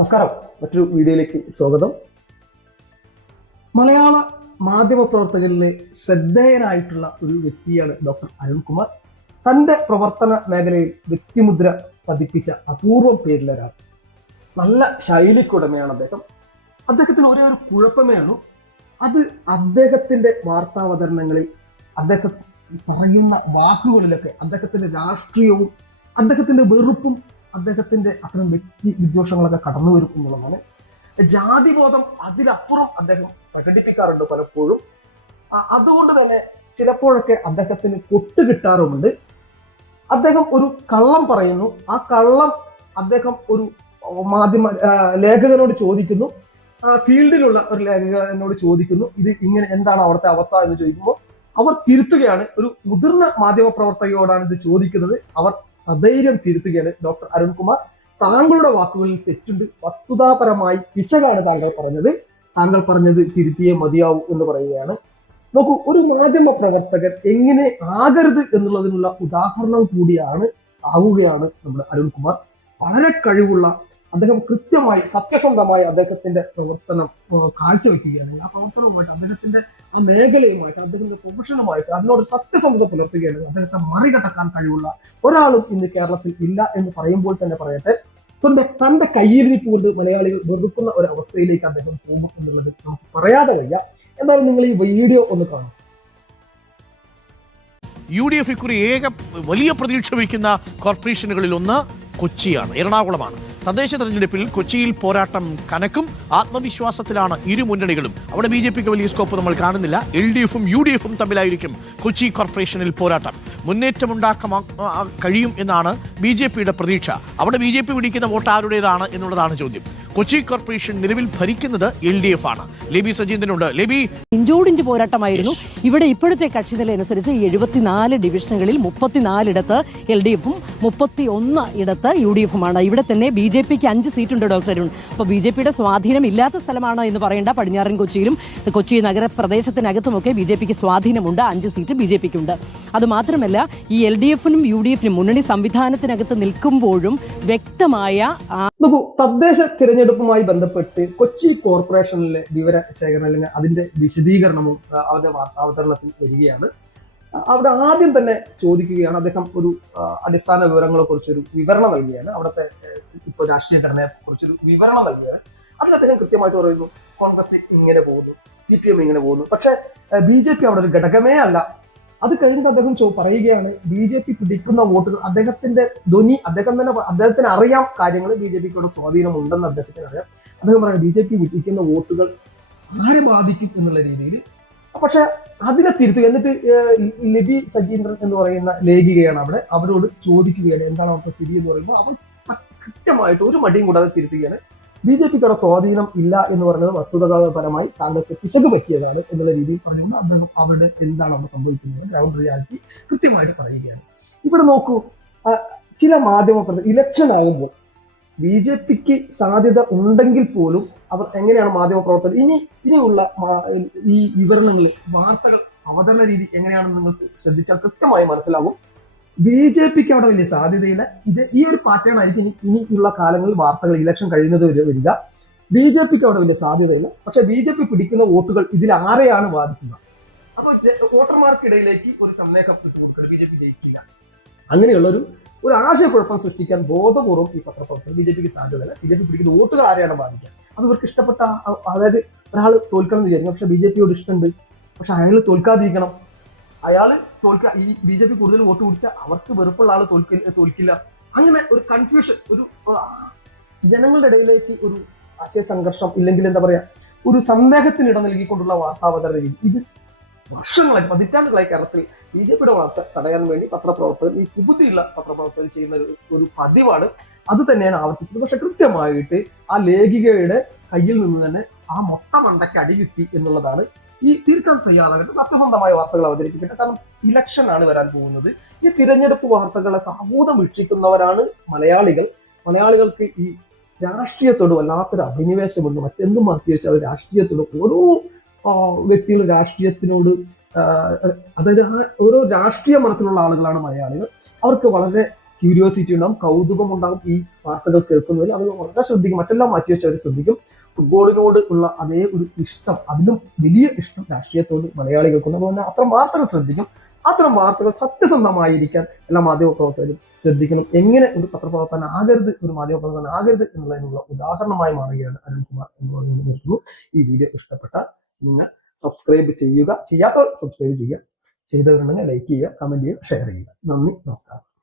നമസ്കാരം. മറ്റൊരു വീഡിയോയിലേക്ക് സ്വാഗതം. മലയാള മാധ്യമ പ്രവർത്തകരിലെ ശ്രദ്ധേയനായിട്ടുള്ള ഒരു വ്യക്തിയാണ് ഡോക്ടർ അരുൺകുമാർ. തൻ്റെ പ്രവർത്തന മേഖലയിൽ വ്യക്തിമുദ്ര പതിപ്പിച്ച അപൂർവം പേരിലൊരാൾ. നല്ല ശൈലിക്കുടമയാണ് അദ്ദേഹം. അദ്ദേഹത്തിന് ഒരേ ഒരു കുഴപ്പമേയുള്ളൂ. അത് അദ്ദേഹത്തിന്റെ വാർത്താവതരണങ്ങളിൽ, അദ്ദേഹം പറയുന്ന വാക്കുകളിലൊക്കെ അദ്ദേഹത്തിന്റെ രാഷ്ട്രീയവും അദ്ദേഹത്തിന്റെ വെറുപ്പും അദ്ദേഹത്തിന്റെ അത്തരം വ്യക്തി വിദ്വേഷങ്ങളൊക്കെ കടന്നു വരും എന്നുള്ളതാണ്. ജാതിബോധം അതിലപ്പുറം അദ്ദേഹം പ്രകടിപ്പിക്കാറുണ്ട് പലപ്പോഴും. അതുകൊണ്ട് തന്നെ ചിലപ്പോഴൊക്കെ അദ്ദേഹത്തിന് കൊട്ട് കിട്ടാറുമുണ്ട്. അദ്ദേഹം ഒരു കള്ളം പറയുന്നു. ആ കള്ളം അദ്ദേഹം ഒരു മാധ്യമ ലേഖകനോട് ചോദിക്കുന്നു. ഫീൽഡിലുള്ള ഒരു ലേഖകനോട് ചോദിക്കുന്നു, ഇത് ഇങ്ങനെ എന്താണ് അവിടുത്തെ അവസ്ഥ എന്ന് ചോദിക്കുമ്പോൾ അവർ തിരുത്തുകയാണ്. ഒരു മുതിർന്ന മാധ്യമ പ്രവർത്തകയോടാണ് ഇത് ചോദിക്കുന്നത്. അവർ സധൈര്യം തിരുത്തുകയാണ്. ഡോക്ടർ അരുൺകുമാർ, താങ്കളുടെ വാക്കുകളിൽ തെറ്റുണ്ട്, വസ്തുതാപരമായി പിശകാണ് താങ്കൾ പറഞ്ഞത്, താങ്കൾ പറഞ്ഞത് തിരുത്തിയേ മതിയാവൂ എന്ന് പറയുകയാണ്. നോക്കൂ, ഒരു മാധ്യമ പ്രവർത്തകൻ എങ്ങനെ ആകരുത് എന്നുള്ളതിനുള്ള ഉദാഹരണം കൂടിയാണ് ആവുകയാണ് നമ്മുടെ അരുൺകുമാർ. വളരെ കഴിവുള്ള അദ്ദേഹം കൃത്യമായി സത്യസന്ധമായി അദ്ദേഹത്തിന്റെ പ്രവർത്തനം കാഴ്ചവെക്കുകയാണ്. ആ പ്രവർത്തനവുമായിട്ട്, അദ്ദേഹത്തിന്റെ ആ മേഖലയുമായിട്ട്, അദ്ദേഹത്തിന്റെ പ്രൊഫഷനുമായിട്ട് അതിനോട് സത്യസന്ധത പുലർത്തുകയാണ്. അദ്ദേഹത്തെ മറികടക്കാൻ കഴിവുള്ള ഒരാളും ഇന്ന് കേരളത്തിൽ ഇല്ല എന്ന് പറയുമ്പോൾ തന്നെ പറയട്ടെ, തന്റെ കയ്യിലിരിപ്പ് കൊണ്ട് മലയാളികൾ വെറുക്കുന്ന ഒരു അവസ്ഥയിലേക്ക് അദ്ദേഹം പോകും എന്നുള്ളത് നമുക്ക് പറയാതെ വയ്യ. എന്തായാലും നിങ്ങൾ ഈ വീഡിയോ ഒന്ന് കാണും. UDF ഇക്കുറി വലിയ പ്രതീക്ഷ വയ്ക്കുന്ന കോർപ്പറേഷനുകളിൽ ഒന്ന് കൊച്ചിയാണ്, എറണാകുളമാണ്. തദ്ദേശ തെരഞ്ഞെടുപ്പിൽ കൊച്ചിയിൽ പോരാട്ടം കനക്കും. ആത്മവിശ്വാസത്തിലാണ് ഇരു മുന്നണികളും. അവിടെ BJPക്ക് വലിയ സ്കോപ്പ് നമ്മൾ കാണുന്നില്ല. LDFും UDFും തമ്മിലായിരിക്കും കൊച്ചി കോർപ്പറേഷനിൽ പോരാട്ടം. മുന്നേറ്റമുണ്ടാക്കാൻ കഴിയും എന്നാണ് BJPയുടെ പ്രതീക്ഷ. അവിടെ BJP പിടിക്കുന്ന വോട്ട് ആരുടേതാണ് എന്നുള്ളതാണ് ചോദ്യം. കൊച്ചി കോർപ്പറേഷൻ നിലവിൽ ഭരിക്കുന്നത് LDF ആണ്. ലേബി സജീന്ദ്രനുണ്ട്. ലേബി, ഇഞ്ചോടിഞ്ച് പോരാട്ടമായിരുന്നു. ഇവിടെ ഇപ്പോഴത്തെ കക്ഷിനില അനുസരിച്ച് 74 ഡിവിഷനുകളിൽ 34 ഇടത്ത് LDFും 31 ഇടത്ത് UDFുമാണ്. ഇവിടെ തന്നെ BJPക്ക് 5 സീറ്റുണ്ട് ഡോക്ടർ അരുൺ. അപ്പോൾ BJPയുടെ സ്വാധീനം ഇല്ലാത്ത സ്ഥലമാണ് എന്ന് പറയേണ്ട. പടിഞ്ഞാറൻ കൊച്ചിയിലും കൊച്ചി നഗരപ്രദേശത്തിനകത്തുമൊക്കെ BJPക്ക് സ്വാധീനമുണ്ട്. 5 സീറ്റ് BJPക്കുണ്ട്. അതുമാത്രമല്ല, ഈ LDFിനും UDFിനും മുന്നണി സംവിധാനത്തിനകത്ത് നിൽക്കുമ്പോഴും വ്യക്തമായ തദ്ദേശ തിരഞ്ഞെടുപ്പുമായി ബന്ധപ്പെട്ട് കൊച്ചി കോർപ്പറേഷനിലെ വിവര ശേഖരണം അല്ലെങ്കിൽ അതിന്റെ വിശദീകരണവും അവരുടെ വാർത്താവതരണത്തിൽ വരികയാണ്. അവിടെ ആദ്യം തന്നെ ചോദിക്കുകയാണ്, അദ്ദേഹം ഒരു അടിസ്ഥാന വിവരങ്ങളെ കുറിച്ചൊരു വിവരണം നൽകുകയാണ്. അവിടുത്തെ ഇപ്പോൾ രാഷ്ട്രീയ ഘടനയെ കുറിച്ചൊരു വിവരണം നൽകുകയാണ്. അതിൽ അദ്ദേഹം കൃത്യമായിട്ട് പറയുന്നു, കോൺഗ്രസ് ഇങ്ങനെ പോകുന്നു, CPM ഇങ്ങനെ പോകുന്നു, പക്ഷെ BJP അവിടെ ഒരു ഘടകമേ അല്ല. അത് കഴിഞ്ഞിട്ട് അദ്ദേഹം പറയുകയാണ്, BJP പിടിക്കുന്ന വോട്ടുകൾ അദ്ദേഹത്തിന്റെ ധ്വനി, അദ്ദേഹത്തിന് അറിയാം കാര്യങ്ങൾ, BJPക്ക് ഒരു സ്വാധീനം ഉണ്ടെന്ന് അദ്ദേഹത്തിന് അറിയാം. അദ്ദേഹം പറയുന്നത് BJP പിടിക്കുന്ന വോട്ടുകൾ ആരെ ബാധിക്കും എന്നുള്ള രീതിയിൽ. പക്ഷെ അതിനെ തിരുത്തുക. എന്നിട്ട് ലിബി സജീന്ദ്രൻ എന്ന് പറയുന്ന ലേഖികയാണ് അവിടെ, അവരോട് ചോദിക്കുകയാണ് എന്താണ് അവർക്ക് സ്ഥിതി എന്ന് പറയുമ്പോൾ അവർ കൃത്യമായിട്ട് ഒരു മടിയും കൂടാതെ തിരുത്തുകയാണ്. BJPക്ക് അവിടെ സ്വാധീനം ഇല്ല എന്ന് പറയുന്നത് വസ്തുതാപരമായി താങ്കൾക്ക് പിശക് പറ്റിയതാണ് എന്നുള്ള രീതിയിൽ പറഞ്ഞുകൊണ്ട് അദ്ദേഹം അവിടെ എന്താണ് അവിടെ സംഭവിക്കുന്നത് ഗ്രൗണ്ട് റിയാലിറ്റി കൃത്യമായിട്ട് പറയുകയാണ്. ഇവിടെ നോക്കൂ, ചില മാധ്യമ ഇലക്ഷൻ ആകുമ്പോൾ BJPക്ക് സാധ്യത ഉണ്ടെങ്കിൽ പോലും അവർ എങ്ങനെയാണ് മാധ്യമ പ്രവർത്തകർ ഇനിയുള്ള ഈ വിവരണങ്ങൾ, വാർത്തകൾ അവതരണ രീതി എങ്ങനെയാണെന്ന് നിങ്ങൾക്ക് ശ്രദ്ധിച്ചാൽ കൃത്യമായി മനസ്സിലാകും. BJPക്ക് അവിടെ വലിയ സാധ്യതയില്ല. ഈ ഒരു പാറ്റേൺ ആയിരിക്കും ഇനിയുള്ള കാലങ്ങളിൽ വാർത്തകൾ ഇലക്ഷൻ കഴിയുന്നത് വരെ വരിക. BJPക്ക് അവിടെ വലിയ സാധ്യതയില്ല. പക്ഷെ BJP പിടിക്കുന്ന വോട്ടുകൾ ഇതിൽ ആരെയാണ് ബാധിക്കുക? അപ്പൊ വോട്ടർമാർക്കിടയിലേക്ക് ഒരു സന്ദേഹം ഇട്ടുകൊടുക്കുക, BJP ജയിക്കില്ല. അങ്ങനെയുള്ള ഒരു ആശയക്കുഴപ്പം സൃഷ്ടിക്കാൻ ബോധപൂർവ്വം ഈ പത്രപ്രവർത്തകർ BJPക്ക് സാധ്യതയില്ല. BJP പിടിക്കുന്ന വോട്ടുകൾ ആരെയാണ് ബാധിക്കുക? അത് ഇവർക്ക് ഇഷ്ടപ്പെട്ട, അതായത് ഒരാൾ തോൽക്കണം എന്ന് വിചാരിക്കും, പക്ഷെ BJPയോട് ഇഷ്ടമുണ്ട്, പക്ഷെ അയാൾ തോൽക്കാതിരിക്കണം. ഈ BJP കൂടുതൽ വോട്ട് പിടിച്ചാൽ അവർക്ക് വെറുപ്പുള്ള ആള് തോൽക്കില്ല. അങ്ങനെ ഒരു കൺഫ്യൂഷൻ, ഒരു ജനങ്ങളുടെ ഇടയിലേക്ക് ഒരു ആശയ സംഘർഷം, ഇല്ലെങ്കിൽ എന്താ പറയാ, ഒരു സന്ദേഹത്തിന് ഇട നൽകിക്കൊണ്ടുള്ള വാർത്താവതരണ രീതി, ഇത് വർഷങ്ങളായി, പതിറ്റാണ്ടുകളായി കേരളത്തിൽ BJPയുടെ വളർച്ച തടയാൻ വേണ്ടി പത്രപ്രവർത്തകർ, ഈ കുബുദ്ധിയുള്ള പത്രപ്രവർത്തകർ ചെയ്യുന്ന ഒരു പതിവാണ്. അത് തന്നെയാണ് ആവർത്തിച്ചത്. പക്ഷെ കൃത്യമായിട്ട് ആ ലേഖികയുടെ കയ്യിൽ നിന്ന് തന്നെ ആ മൊട്ട മണ്ടയ്ക്ക് അടി കിട്ടി എന്നുള്ളതാണ്. ഈ തിരുത്താൻ തയ്യാറാകട്ടെ, സത്യസന്ധമായ വാർത്തകൾ അവതരിപ്പിക്കട്ടെ. കാരണം ഇലക്ഷൻ ആണ് വരാൻ പോകുന്നത്. ഈ തിരഞ്ഞെടുപ്പ് വാർത്തകളെ സാമൂഹ്യം വീക്ഷിക്കുന്നവരാണ് മലയാളികൾ. മലയാളികൾക്ക് ഈ രാഷ്ട്രീയത്തോട് വല്ലാത്തൊരു അഭിനിവേശമുണ്ട്. മറ്റെന്തും മാറ്റി വെച്ചാൽ രാഷ്ട്രീയത്തോട്, ഓരോ വ്യക്തികൾ രാഷ്ട്രീയത്തിനോട്, അതായത് ഓരോ രാഷ്ട്രീയ മനസ്സിലുള്ള ആളുകളാണ് മലയാളികൾ. അവർക്ക് വളരെ ക്യൂരിയോസിറ്റി ഉണ്ടാകും, കൗതുകം ഉണ്ടാകും ഈ വാർത്തകൾ കേൾക്കുന്നതിൽ. അത് വളരെ ശ്രദ്ധിക്കും, മറ്റെല്ലാം മാറ്റിവെച്ച് അവർ ശ്രദ്ധിക്കും. ഫുട്ബോളിനോട് ഉള്ള അതേ ഒരു ഇഷ്ടം, അതിലും വലിയ ഇഷ്ടം രാഷ്ട്രീയത്തോട് മലയാളികൾക്കുണ്ട്. അതുകൊണ്ട് അത്തരം വാർത്തകൾ ശ്രദ്ധിക്കും. അത്തരം വാർത്തകൾ സത്യസന്ധമായിരിക്കാൻ എല്ലാ മാധ്യമപ്രവർത്തകരും ശ്രദ്ധിക്കണം. എങ്ങനെ ഒരു പത്രപ്രവർത്തകൻ ആകരുത്, ഒരു മാധ്യമപ്രവർത്തകൻ ആകരുത് എന്നുള്ളതിനുള്ള ഉദാഹരണമായി മാറുകയാണ് അരുൺകുമാർ എന്ന് പറയുന്നത്. നിർത്തുന്നു. ഈ വീഡിയോ ഇഷ്ടപ്പെട്ടാൽ നിങ്ങൾ സബ്സ്ക്രൈബ് ചെയ്യുക, ചെയ്യാത്തവർ സബ്സ്ക്രൈബ് ചെയ്യുക, ചെയ്തവരുണ്ടെങ്കിൽ ലൈക്ക് ചെയ്യുക, കമന്റ് ചെയ്യുക, ഷെയർ ചെയ്യുക. നന്ദി, നമസ്കാരം.